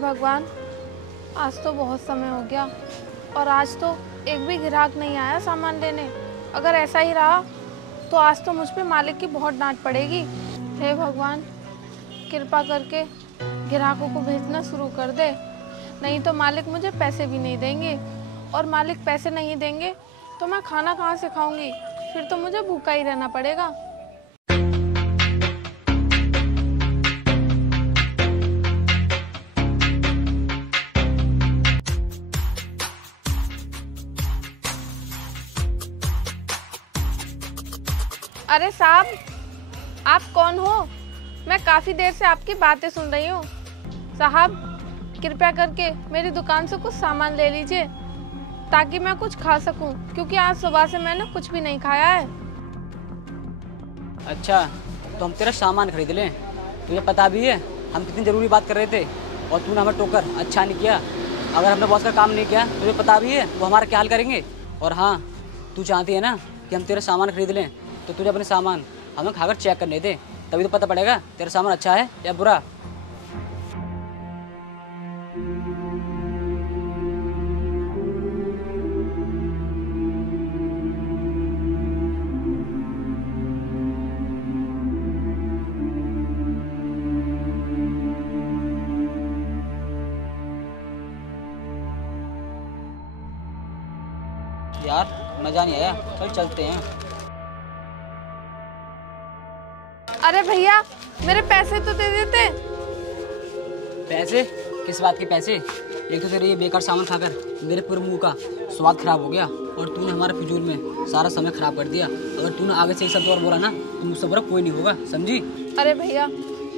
भगवान, आज तो बहुत समय हो गया और आज तो एक भी ग्राहक नहीं आया सामान लेने। अगर ऐसा ही रहा तो आज तो मुझ पे मालिक की बहुत डांट पड़ेगी। हे भगवान, कृपा करके ग्राहकों को भेजना शुरू कर दे, नहीं तो मालिक मुझे पैसे भी नहीं देंगे, और मालिक पैसे नहीं देंगे तो मैं खाना कहाँ से खाऊंगी? फिर तो मुझे भूखा ही रहना पड़ेगा। अरे साहब, आप कौन हो? मैं काफ़ी देर से आपकी बातें सुन रही हूँ। साहब, कृपया करके मेरी दुकान से कुछ सामान ले लीजिए ताकि मैं कुछ खा सकूं, क्योंकि आज सुबह से मैंने कुछ भी नहीं खाया है। अच्छा, तो हम तेरा सामान खरीद लें? तुझे पता भी है हम कितनी ज़रूरी बात कर रहे थे और तूने हमें टोकर अच्छा नहीं किया। अगर हमने बॉस का काम नहीं किया तुझे पता भी है वो हमारा क्या हाल करेंगे। और हाँ, तू चाहती है ना कि हम तेरा सामान खरीद लें, तो तुझे अपने सामान हमें खाकर चेक करने दे, तभी तो पता पड़ेगा तेरा सामान अच्छा है या बुरा। यार मज़ा नहीं आया, चल चलते हैं। अरे भैया, मेरे पैसे तो दे देते। पैसे? किस बात के पैसे? एक तो तेरे ये बेकार सामान खाकर मेरे पूरे मुंह का स्वाद खराब हो गया और तूने हमारे फिजूल में सारा समय खराब कर दिया। अगर तूने आगे से एक शब्द और बोला ना तो मुझसे बुरा कोई नहीं होगा, समझी? अरे भैया,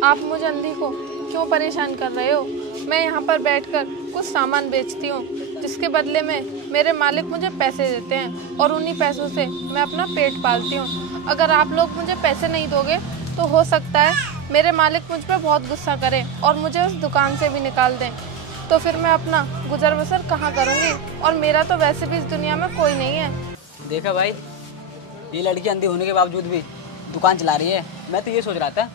आप मुझे अंधी को क्यों परेशान कर रहे हो? मैं यहाँ पर बैठकर कुछ सामान बेचती हूँ, जिसके बदले में मेरे मालिक मुझे पैसे देते हैं और उन्हीं पैसों से मैं अपना पेट पालती हूँ। अगर आप लोग मुझे पैसे नहीं दोगे तो हो सकता है मेरे मालिक मुझ पर बहुत गुस्सा करें और मुझे उस दुकान से भी निकाल दें। तो फिर मैं अपना गुजर बसर कहाँ करूँगी? और मेरा तो वैसे भी इस दुनिया में कोई नहीं है। देखा भाई, ये लड़की अंधी होने के बावजूद भी दुकान चला रही है। मैं तो ये सोच रहा था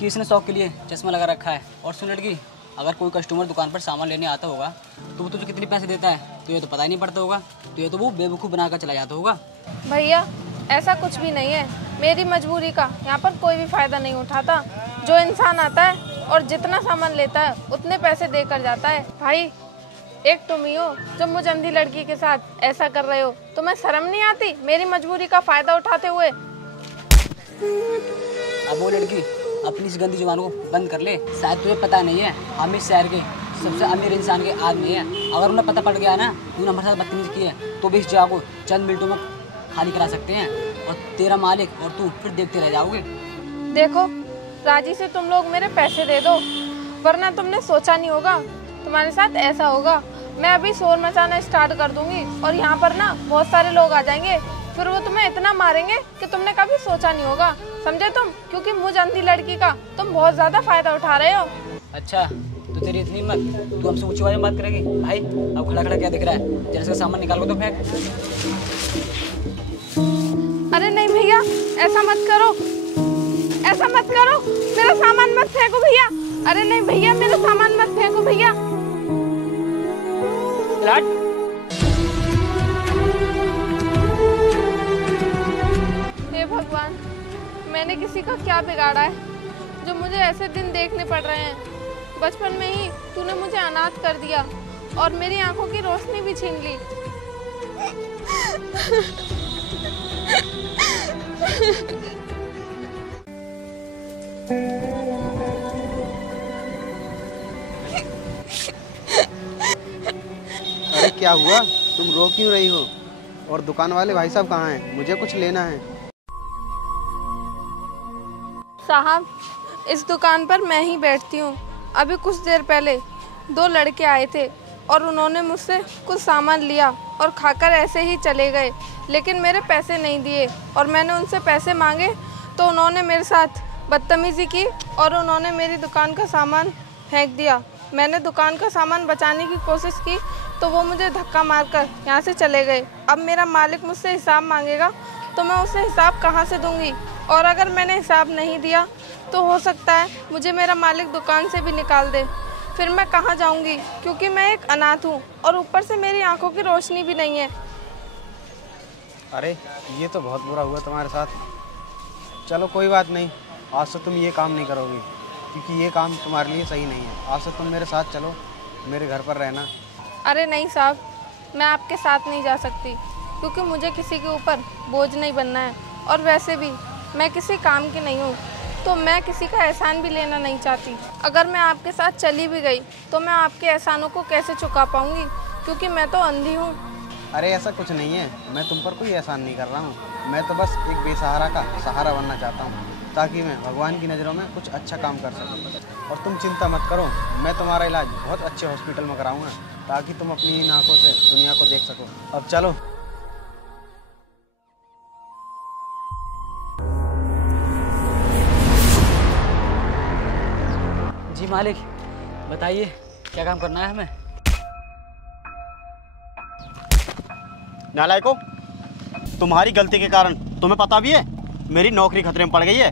कि इसने शौक के लिए चश्मा लगा रखा है। और सुन लड़की, अगर कोई कस्टमर दुकान पर सामान लेने आता होगा तो वो तुझे कितने पैसे देता है तो ये तो पता ही नहीं पड़ता होगा, तो ये तो वो बेवकूफ़ बनाकर चला जाता होगा। भैया, ऐसा कुछ भी नहीं है। मेरी मजबूरी का यहाँ पर कोई भी फ़ायदा नहीं उठाता। जो इंसान आता है और जितना सामान लेता है उतने पैसे देकर जाता है। भाई, एक तुम ही हो जो मुझ अंधी लड़की के साथ ऐसा कर रहे हो। तुम्हें शर्म नहीं आती मेरी मजबूरी का फ़ायदा उठाते हुए? अब वो लड़की अपनी इस गंदी जुबान को बंद कर ले। शायद तुझे पता नहीं है, हम इस शहर के सबसे अमीर इंसान के आदमी हैं। अगर उन्हें पता पड़ गया ना तूने हमारे साथ बदतमीजी की है तो भी इस जगह को चंद मिनटों में खाली करा सकते हैं और तेरा मालिक और तू फिर देखते रह जाओगे। देखो, राजी से तुम लोग मेरे पैसे दे दो, वरना तुमने सोचा नहीं होगा तुम्हारे साथ ऐसा होगा। मैं अभी शोर मचाना स्टार्ट कर दूंगी और यहाँ पर ना बहुत सारे लोग आ जाएंगे। फिर वो तुम्हें इतना मारेंगे कि तुमने कभी सोचा नहीं होगा, समझे तुम? क्योंकि मुझ अंधी लड़की का तुम बहुत ज्यादा फायदा उठा रहे हो। अच्छा, तो तेरी इतनी हिम्मत, तू हमसे ऊंची आवाज़ में बात करेगी? भाई, अब खड़ा खड़ा क्या दिख रहा है? जरा से सामान निकाल को तो फेंक। अरे नहीं भैया, ऐसा मत करो, ऐसा मत करो, मेरा सामान मत फेंको भैया। अरे नहीं भैया, मेरा सामान मत फेंको भैया। हे भगवान, मैंने किसी का क्या बिगाड़ा है जो मुझे ऐसे दिन देखने पड़ रहे हैं? बचपन में ही तूने मुझे अनाथ कर दिया और मेरी आंखों की रोशनी भी छीन ली। अरे क्या हुआ? तुम रो क्यों रही हो? और दुकान वाले भाई साहब कहाँ हैं? मुझे कुछ लेना है। साहब, इस दुकान पर मैं ही बैठती हूँ। अभी कुछ देर पहले दो लड़के आए थे और उन्होंने मुझसे कुछ सामान लिया और खाकर ऐसे ही चले गए, लेकिन मेरे पैसे नहीं दिए। और मैंने उनसे पैसे मांगे तो उन्होंने मेरे साथ बदतमीज़ी की और उन्होंने मेरी दुकान का सामान फेंक दिया। मैंने दुकान का सामान बचाने की कोशिश की तो वो मुझे धक्का मारकर यहाँ से चले गए। अब मेरा मालिक मुझसे हिसाब मांगेगा तो मैं उसे हिसाब कहाँ से दूँगी? और अगर मैंने हिसाब नहीं दिया तो हो सकता है मुझे मेरा मालिक दुकान से भी निकाल दे। फिर मैं कहाँ जाऊँगी, क्योंकि मैं एक अनाथ हूँ और ऊपर से मेरी आंखों की रोशनी भी नहीं है। अरे ये तो बहुत बुरा हुआ तुम्हारे साथ। चलो कोई बात नहीं, आज से तुम ये काम नहीं करोगे, क्योंकि ये काम तुम्हारे लिए सही नहीं है। आज से तुम मेरे साथ चलो, मेरे घर पर रहना। अरे नहीं साहब, मैं आपके साथ नहीं जा सकती, क्योंकि मुझे किसी के ऊपर बोझ नहीं बनना है। और वैसे भी मैं किसी काम की नहीं हूँ, तो मैं किसी का एहसान भी लेना नहीं चाहती। अगर मैं आपके साथ चली भी गई तो मैं आपके एहसानों को कैसे चुका पाऊँगी, क्योंकि मैं तो अंधी हूँ। अरे ऐसा कुछ नहीं है, मैं तुम पर कोई एहसान नहीं कर रहा हूँ। मैं तो बस एक बेसहारा का सहारा बनना चाहता हूँ, ताकि मैं भगवान की नज़रों में कुछ अच्छा काम कर सकूँ। और तुम चिंता मत करो, मैं तुम्हारा इलाज बहुत अच्छे हॉस्पिटल में कराऊँगा, ताकि तुम अपनी इन आँखों से दुनिया को देख सको। अब चलो। जी मालिक, बताइए क्या काम करना है हमें? नालायको, तुम्हारी गलती के कारण तुम्हें पता भी है मेरी नौकरी खतरे में पड़ गई है,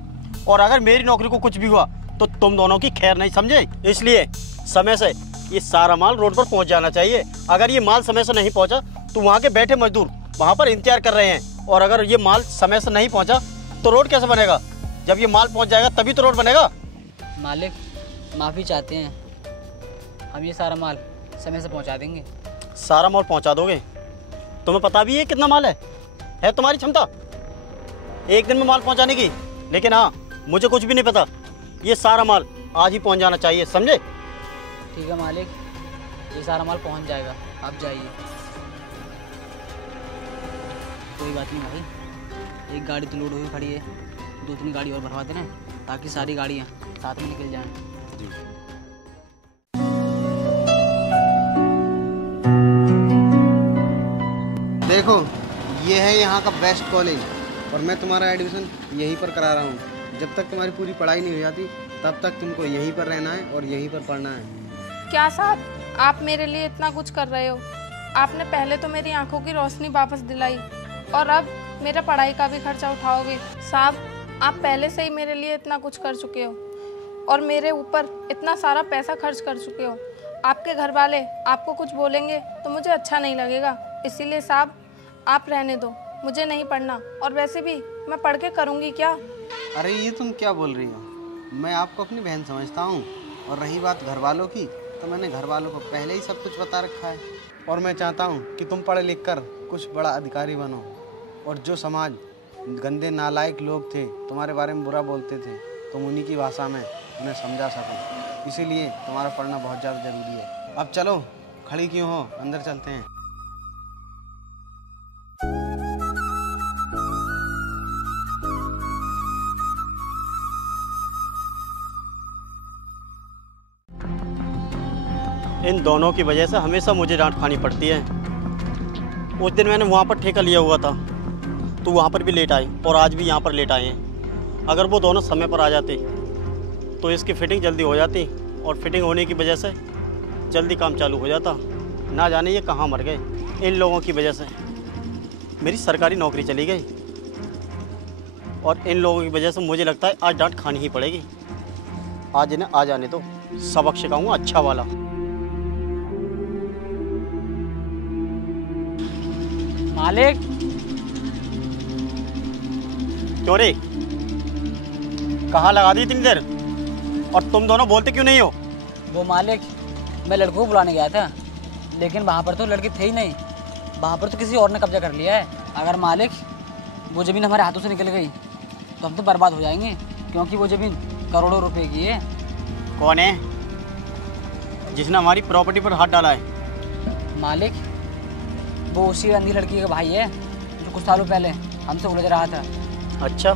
और अगर मेरी नौकरी को कुछ भी हुआ तो तुम दोनों की खैर नहीं समझे। इसलिए समय से ये सारा माल रोड पर पहुंच जाना चाहिए। अगर ये माल समय से नहीं पहुंचा तो वहाँ के बैठे मजदूर वहाँ पर इंतजार कर रहे हैं, और अगर ये माल समय से नहीं पहुँचा तो रोड कैसे बनेगा? जब ये माल पहुँच जाएगा तभी तो रोड बनेगा। मालिक माफ़ी चाहते हैं, हम ये सारा माल समय से पहुंचा देंगे। सारा माल पहुँचा दोगे? तुम्हें पता भी है कितना माल है तुम्हारी क्षमता एक दिन में माल पहुँचाने की? लेकिन हाँ, मुझे कुछ भी नहीं पता, ये सारा माल आज ही पहुँच जाना चाहिए, समझे? ठीक है मालिक, ये सारा माल पहुंच जाएगा, आप जाइए। कोई बात नहीं भाई, एक गाड़ी तो लोड हुई खड़ी है, 2-3 गाड़ी और भरवा देना, ताकि सारी गाड़ियाँ साथ में निकल जाएं। देखो, ये है यहाँ का बेस्ट कॉलेज, और मैं तुम्हारा एडमिशन यहीं पर करा रहा हूँ। जब तक तुम्हारी पूरी पढ़ाई नहीं हो जाती तब तक तुमको यहीं पर रहना है और यहीं पर पढ़ना है। क्या साहब, आप मेरे लिए इतना कुछ कर रहे हो? आपने पहले तो मेरी आंखों की रोशनी वापस दिलाई, और अब मेरा पढ़ाई का भी खर्चा उठाओगे। साहब, आप पहले से ही मेरे लिए इतना कुछ कर चुके हो और मेरे ऊपर इतना सारा पैसा खर्च कर चुके हो। आपके घर वाले आपको कुछ बोलेंगे तो मुझे अच्छा नहीं लगेगा, इसीलिए साहब आप रहने दो, मुझे नहीं पढ़ना। और वैसे भी मैं पढ़ के करूँगी क्या? अरे ये तुम क्या बोल रही हो? मैं आपको अपनी बहन समझता हूँ, और रही बात घर वालों की, तो मैंने घर वालों को पहले ही सब कुछ बता रखा है। और मैं चाहता हूँ कि तुम पढ़ लिख कर कुछ बड़ा अधिकारी बनो, और जो समाज गंदे नालायक लोग थे तुम्हारे बारे में बुरा बोलते थे, तुम उन्हीं की भाषा में उन्हें समझा सको। इसीलिए तुम्हारा पढ़ना बहुत ज़्यादा ज़रूरी है। अब चलो, खड़ी क्यों हो, अंदर चलते हैं। इन दोनों की वजह से हमेशा मुझे डांट खानी पड़ती है। उस दिन मैंने वहाँ पर ठेका लिया हुआ था, तो वहाँ पर भी लेट आए, और आज भी यहाँ पर लेट आए हैं। अगर वो दोनों समय पर आ जाते तो इसकी फ़िटिंग जल्दी हो जाती, और फिटिंग होने की वजह से जल्दी काम चालू हो जाता। ना जाने ये कहाँ मर गए। इन लोगों की वजह से मेरी सरकारी नौकरी चली गई, और इन लोगों की वजह से मुझे लगता है आज डांट खानी ही पड़ेगी। आज इन्हें आ जाने दो, सबक सिखाऊंगा अच्छा वाला। मालिक, क्यों रे, कहाँ लगा दी इतनी देर? और तुम दोनों बोलते क्यों नहीं हो? वो मालिक, मैं लड़कों को बुलाने गया था, लेकिन वहाँ पर तो लड़के थे ही नहीं, वहाँ पर तो किसी और ने कब्जा कर लिया है। अगर मालिक वो ज़मीन हमारे हाथों से निकल गई तो हम तो बर्बाद हो जाएंगे, क्योंकि वो ज़मीन करोड़ों रुपए की है। कौन है जिसने हमारी प्रॉपर्टी पर हाथ डाला है? मालिक, वो उसी अंधी लड़की का भाई है जो कुछ सालों पहले हमसे उलझ रहा था। अच्छा,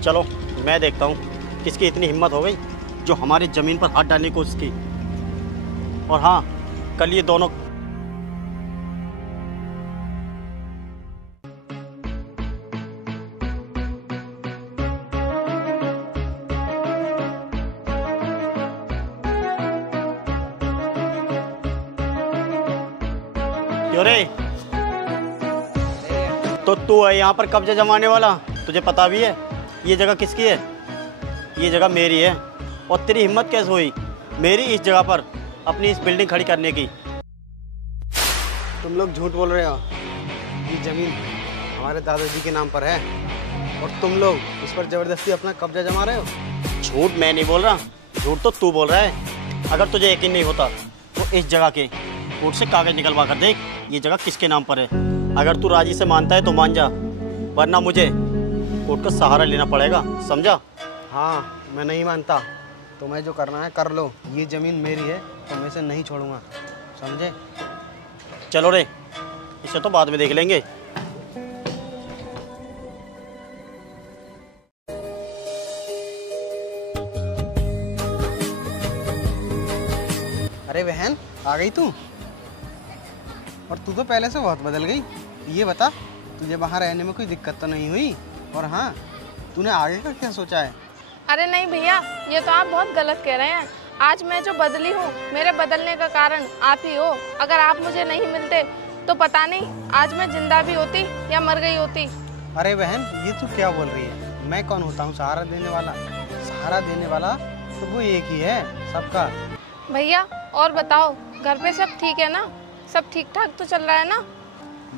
चलो मैं देखता हूँ किसकी इतनी हिम्मत हो गई जो हमारी ज़मीन पर हाथ डालने की कोशिश की। और हाँ, कल ये दोनों क्यों रे, तो तू है यहाँ पर कब्जा जमाने वाला? तुझे पता भी है ये जगह किसकी है? ये जगह मेरी है। और तेरी हिम्मत कैसे हुई मेरी इस जगह पर अपनी इस बिल्डिंग खड़ी करने की। तुम लोग झूठ बोल रहे हो। ये ज़मीन हमारे दादाजी के नाम पर है और तुम लोग इस पर ज़बरदस्ती अपना कब्जा जमा रहे हो। झूठ मैं नहीं बोल रहा, झूठ तो तू बोल रहा है। अगर तुझे यकीन नहीं होता तो इस जगह के कोर्ट से कागज़ निकलवा कर देख, ये जगह किसके नाम पर है। अगर तू राजी से मानता है तो मान जा, वरना मुझे कोर्ट का सहारा लेना पड़ेगा, समझा? हाँ, मैं नहीं मानता। तुम्हें जो करना है कर लो। ये ज़मीन मेरी है तो मैं इसे नहीं छोड़ूंगा, समझे? चलो रे, इसे तो बाद में देख लेंगे। अरे बहन, आ गई तू? और तू तो पहले से बहुत बदल गई। ये बता, तुझे वहाँ रहने में कोई दिक्कत तो नहीं हुई? और हाँ, तूने आगे का क्या सोचा है? अरे नहीं भैया, ये तो आप बहुत गलत कह रहे हैं। आज मैं जो बदली हूँ, मेरे बदलने का कारण आप ही हो। अगर आप मुझे नहीं मिलते तो पता नहीं आज मैं जिंदा भी होती या मर गई होती। अरे बहन, ये तू क्या बोल रही है? मैं कौन होता हूँ सहारा देने वाला? सहारा देने वाला तो वो एक ही है सबका। भैया और बताओ, घर पे सब ठीक है ना? सब ठीक ठाक तो चल रहा है ना?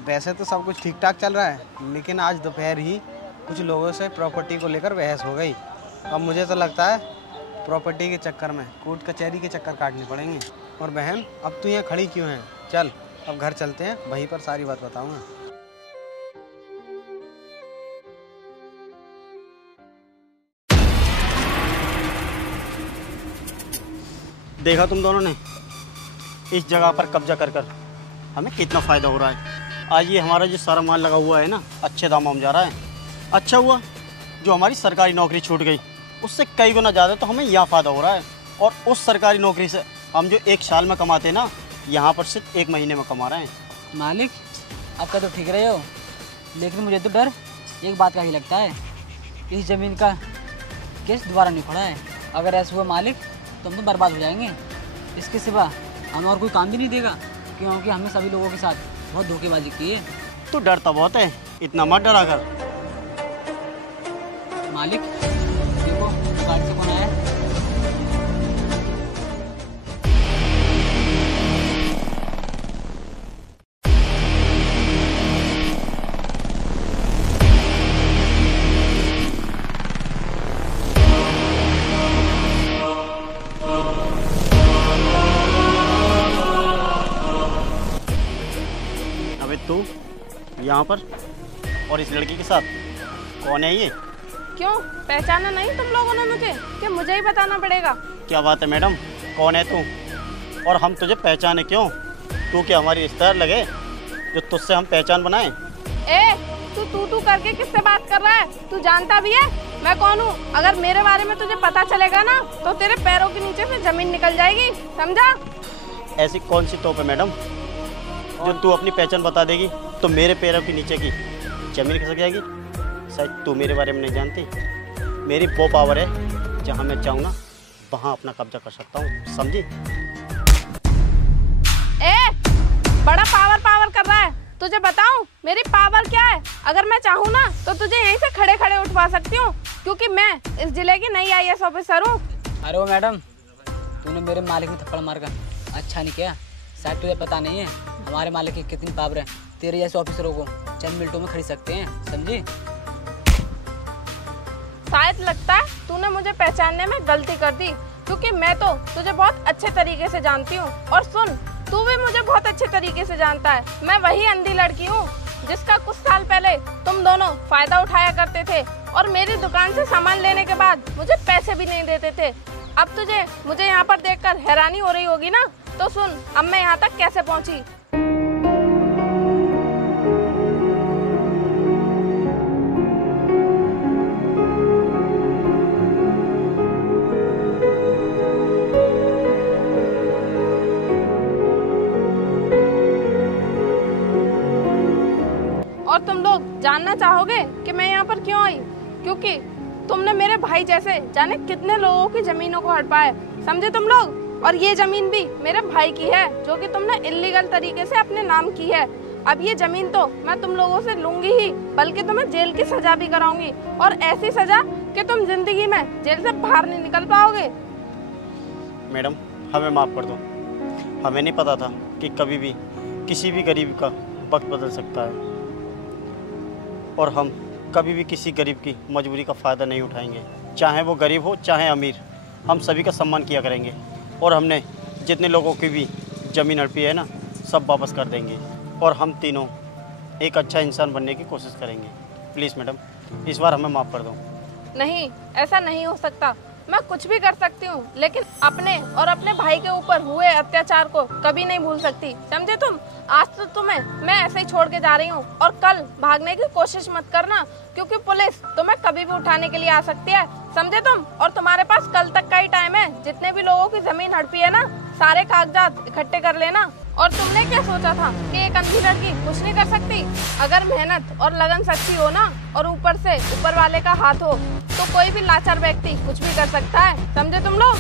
वैसे तो सब कुछ ठीक ठाक चल रहा है, लेकिन आज दोपहर ही कुछ लोगों से प्रॉपर्टी को लेकर बहस हो गई। अब मुझे तो लगता है प्रॉपर्टी के चक्कर में कोर्ट कचहरी के चक्कर काटने पड़ेंगे। और बहन, अब तू यहाँ खड़ी क्यों है? चल अब घर चलते हैं, वहीं पर सारी बात बताऊंगा। देखा तुम दोनों ने इस जगह पर कब्जा कर कर हमें कितना फ़ायदा हो रहा है। आज ये हमारा जो सारा माल लगा हुआ है ना, अच्छे दामों में जा रहा है। अच्छा हुआ जो हमारी सरकारी नौकरी छूट गई, उससे कई गुना ज़्यादा तो हमें यहाँ फ़ायदा हो रहा है। और उस सरकारी नौकरी से हम जो एक साल में कमाते हैं ना, यहाँ पर सिर्फ 1 महीने में कमा रहे हैं। मालिक, आपका तो ठीक रहे हो, लेकिन मुझे तो डर एक बात का ही लगता है, इस ज़मीन का केस दोबारा नहीं खुला है। अगर ऐसा हुआ मालिक तो हम तो बर्बाद हो जाएंगे। इसके सिवा हमें और कोई काम भी नहीं देगा, क्योंकि हमने सभी लोगों के साथ बहुत धोखेबाजी की है। तो डरता बहुत है, इतना मत डरा कर। मालिक देखो, गाड़ी से कौन आया है? अबे तू यहाँ पर और इस लड़की के साथ कौन है ये? क्यों, पहचाना नहीं तुम लोगों ने मुझे कि मुझे ही बताना पड़ेगा? क्या बात है मैडम, कौन है तू? और हम तुझे पहचाने क्यों? तू क्या हमारी रिश्तेदार लगे जो तुझसे हम पहचान बनाए? ए, तू करके किससे बात कर रहा है? तू जानता भी है मैं कौन हूँ? अगर मेरे बारे में तुझे पता चलेगा ना, तो तेरे पैरों के नीचे से जमीन निकल जाएगी, समझा? ऐसी कौन सी तोप है मैडम जो तू अपनी पहचान बता देगी तो मेरे पैरों के नीचे की जमीन खिसक जाएगी? शायद तू मेरे बारे में नहीं जानती। मेरी वो पावर है, जहाँ मैं चाहूँगा वहाँ अपना कब्जा कर सकता हूँ, समझी? ए, बड़ा पावर कर रहा है। तुझे बताऊं मेरी पावर क्या है? अगर मैं चाहूँ ना तो तुझे यहीं से खड़े खड़े उठवा सकती हूँ, क्योंकि मैं इस जिले की नई IAS ऑफिसर हूँ। अरे वो मैडम, तूने मेरे मालिक में थप्पड़ मार कर अच्छा नहीं किया। शायद तुझे पता नहीं है हमारे मालिक की कितनी पावर है। तेरे जैसे ऑफिसरों को चंद मिनटों में खरीद सकते हैं, समझी? शायद लगता है तूने मुझे पहचानने में गलती कर दी, क्योंकि मैं तो तुझे बहुत अच्छे तरीके से जानती हूँ। और सुन, तू भी मुझे बहुत अच्छे तरीके से जानता है। मैं वही अंधी लड़की हूँ जिसका कुछ साल पहले तुम दोनों फायदा उठाया करते थे और मेरी दुकान से सामान लेने के बाद मुझे पैसे भी नहीं देते थे। अब तुझे मुझे यहाँ पर देखकर हैरानी हो रही होगी ना, तो सुन अब मैं यहाँ तक कैसे पहुँची। और तुम लोग जानना चाहोगे कि मैं यहाँ पर क्यों आई? क्योंकि तुमने मेरे भाई जैसे जाने कितने लोगों की जमीनों को हड़पा है, समझे तुम लोग? और ये जमीन भी मेरे भाई की है, जो कि तुमने इल्लीगल तरीके से अपने नाम की है। अब ये जमीन तो मैं तुम लोगों से लूंगी ही, बल्कि तुम्हें जेल की सजा भी कराऊंगी, और ऐसी सजा कि तुम जिंदगी में जेल से बाहर नहीं निकल पाओगे। मैडम हमें माफ़ कर दो। हमें नहीं पता था कि कभी भी किसी भी गरीब का वक्त बदल सकता है, और हम कभी भी किसी गरीब की मजबूरी का फ़ायदा नहीं उठाएंगे, चाहे वो गरीब हो चाहे अमीर। हम सभी का सम्मान किया करेंगे, और हमने जितने लोगों की भी ज़मीन हड़पी है ना, सब वापस कर देंगे, और हम तीनों एक अच्छा इंसान बनने की कोशिश करेंगे। प्लीज़ मैडम, इस बार हमें माफ़ कर दो। नहीं, ऐसा नहीं हो सकता। मैं कुछ भी कर सकती हूँ, लेकिन अपने और अपने भाई के ऊपर हुए अत्याचार को कभी नहीं भूल सकती, समझे तुम? आज तो तुम्हें मैं ऐसे ही छोड़ के जा रही हूँ, और कल भागने की कोशिश मत करना, क्योंकि पुलिस तुम्हें कभी भी उठाने के लिए आ सकती है, समझे तुम? और तुम्हारे पास कल तक का ही टाइम है। जितने भी लोगों की जमीन हड़पी है ना, सारे कागजात इकट्ठे कर लेना। और तुमने क्या सोचा था कि एक अंधी लड़की कुछ नहीं कर सकती? अगर मेहनत और लगन सच्ची हो ना, और ऊपर से ऊपर वाले का हाथ हो, तो कोई भी लाचार व्यक्ति कुछ भी कर सकता है, समझे तुम लोग?